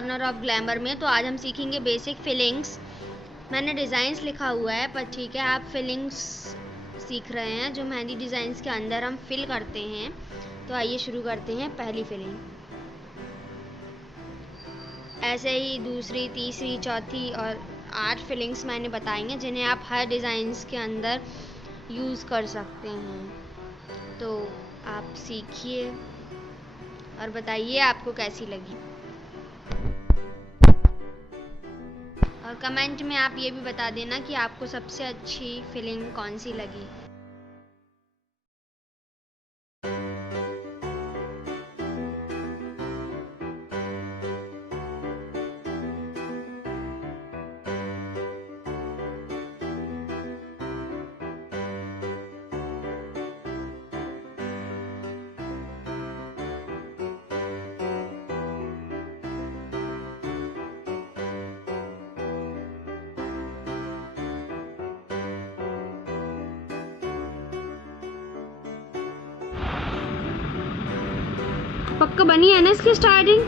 Corner of glamour में। तो आज हम सीखेंगे बेसिक फिलिंग्स। मैंने डिज़ाइंस लिखा हुआ है पर ठीक है, आप फिलिंग्स सीख रहे हैं जो मेहंदी डिज़ाइंस के अंदर हम फिल करते हैं। तो आइए शुरू करते हैं। पहली फिलिंग, ऐसे ही दूसरी, तीसरी, चौथी और 8 फिलिंग्स मैंने बताएंगे जिन्हें आप हर डिज़ाइंस के अंदर यूज़ कर सकते हैं। तो आप सीखिए और बताइए आपको कैसी लगी, और कमेंट में आप ये भी बता देना कि आपको सबसे अच्छी फिलिंग कौन सी लगी। पक्का बनी है ना इसकी स्टार्टिंग?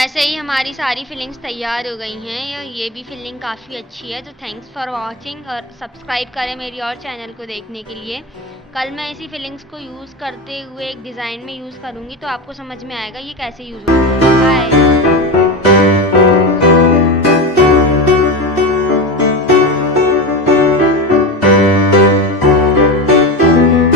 ऐसे ही हमारी सारी फिलिंग्स तैयार हो गई हैं। ये भी फिलिंग काफ़ी अच्छी है। तो थैंक्स फॉर वॉचिंग, और सब्सक्राइब करें मेरी और चैनल को देखने के लिए। कल मैं इसी फिलिंग्स को यूज़ करते हुए एक डिज़ाइन में यूज़ करूँगी, तो आपको समझ में आएगा ये कैसे यूज़ होती है। बाय।